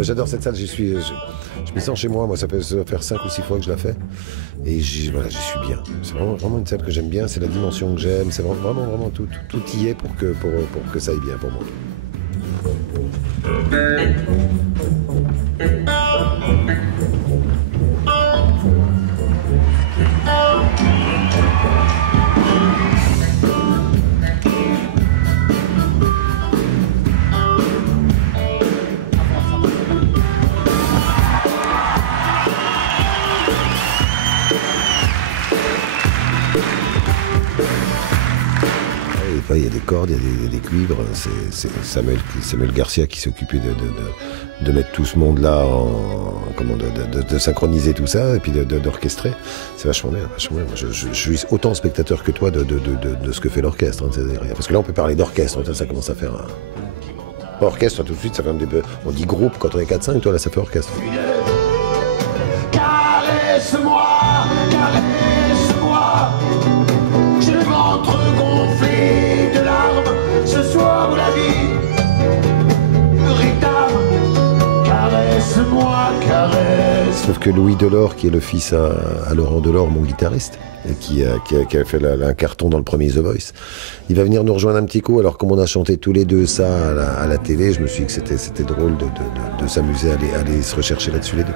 mais j'adore cette salle, je me sens chez moi, ça peut faire 5 ou 6 fois que je la fais. Et voilà, j'y suis bien. C'est vraiment une salle que j'aime bien, c'est la dimension que j'aime, c'est vraiment tout y est pour que ça aille bien pour moi. Il y a des cordes, il y a des cuivres. C'est Samuel Garcia qui s'occupait de mettre tout ce monde-là, de synchroniser tout ça et puis d'orchestrer. C'est vachement bien. Moi, je suis autant spectateur que toi de ce que fait l'orchestre. Hein, parce que là, on peut parler d'orchestre. Ça commence à faire orchestre tout de suite. Ça fait on dit groupe quand on est 4-5. Toi, là, ça fait orchestre. Caresse-moi, caresse-moi. J'ai le ventre gonflé de larmes. Ce soir où la vie réclame, caresse-moi, caresse. Sauf que Louis Delors, qui est le fils à Laurent Delors, mon guitariste, et qui a fait un carton dans le premier The Voice, il va venir nous rejoindre un petit coup. Alors comme on a chanté tous les deux ça à la télé, je me suis dit que c'était drôle de s'amuser à aller se rechercher là-dessus les deux.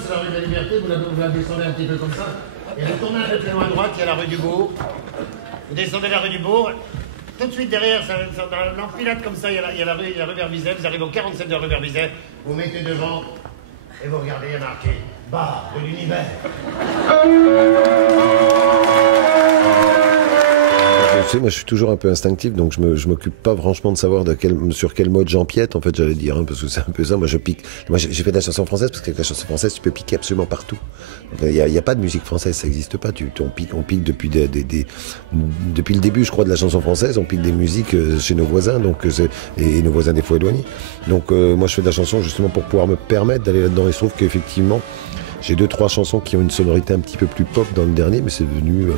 C'est la rue de la Liberté, vous la descendez un petit peu comme ça, et vous tournez un peu plus loin à droite, il y a la rue du Bourg. Vous descendez la rue du Bourg, tout de suite derrière, dans l'enfilade comme ça, il y a la rue Verbizet, vous arrivez au 47 de la rue Verbizet, vous mettez devant, et vous regardez, il y a marqué « Bar de l'univers ». Tu sais, moi je suis toujours un peu instinctif, donc je m'occupe pas franchement de savoir sur quel mode j'empiète, en fait, j'allais dire, hein, parce que c'est un peu ça. Moi je pique. Moi j'ai fait de la chanson française parce qu'avec la chanson française tu peux piquer absolument partout. Il y a pas de musique française, ça n'existe pas. On pique depuis depuis le début, je crois, de la chanson française. On pique des musiques chez nos voisins, et nos voisins des fois éloignés. Donc moi je fais de la chanson justement pour pouvoir me permettre d'aller là-dedans. Il se trouve qu'effectivement j'ai 2-3 chansons qui ont une sonorité un petit peu plus pop dans le dernier, mais c'est venu.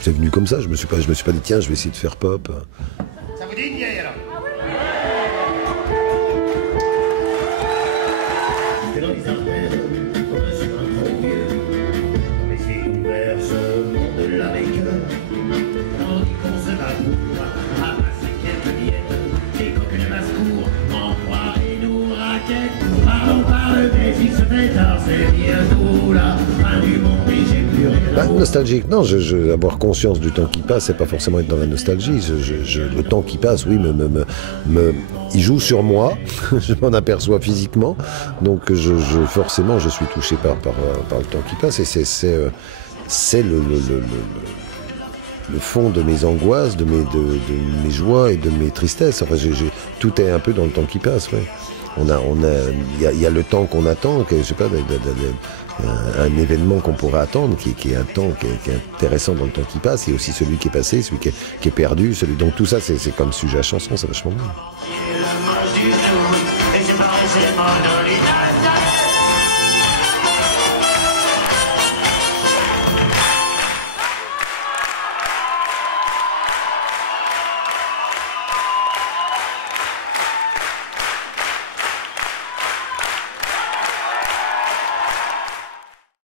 C'est venu comme ça, je me suis pas dit tiens je vais essayer de faire pop. Ça vous dit une vieille alors? C'est dans les artères, comme sur un gros vieux. On essaie d'ouvrir ce monde-là avec eux. Tandis qu'on se bat pour ramasser quelques miettes. Et quand une masse-cour en croire et nous raquette. Parlons par le défi se fait tard, c'est bientôt la fin du monde et j'ai plus rien. Nostalgique, non, avoir conscience du temps qui passe, c'est pas forcément être dans la nostalgie. Le temps qui passe, oui, il joue sur moi, je m'en aperçois physiquement, donc forcément je suis touché par le temps qui passe, et c'est le fond de mes angoisses, de mes joies et de mes tristesses. Enfin, tout est un peu dans le temps qui passe, ouais. Il y a le temps qu'on attend, je sais pas, un événement qu'on pourrait attendre, qui est un temps qui est intéressant dans le temps qui passe, et aussi celui qui est passé, celui qui est perdu, donc tout ça c'est comme sujet à chanson, c'est vachement bien.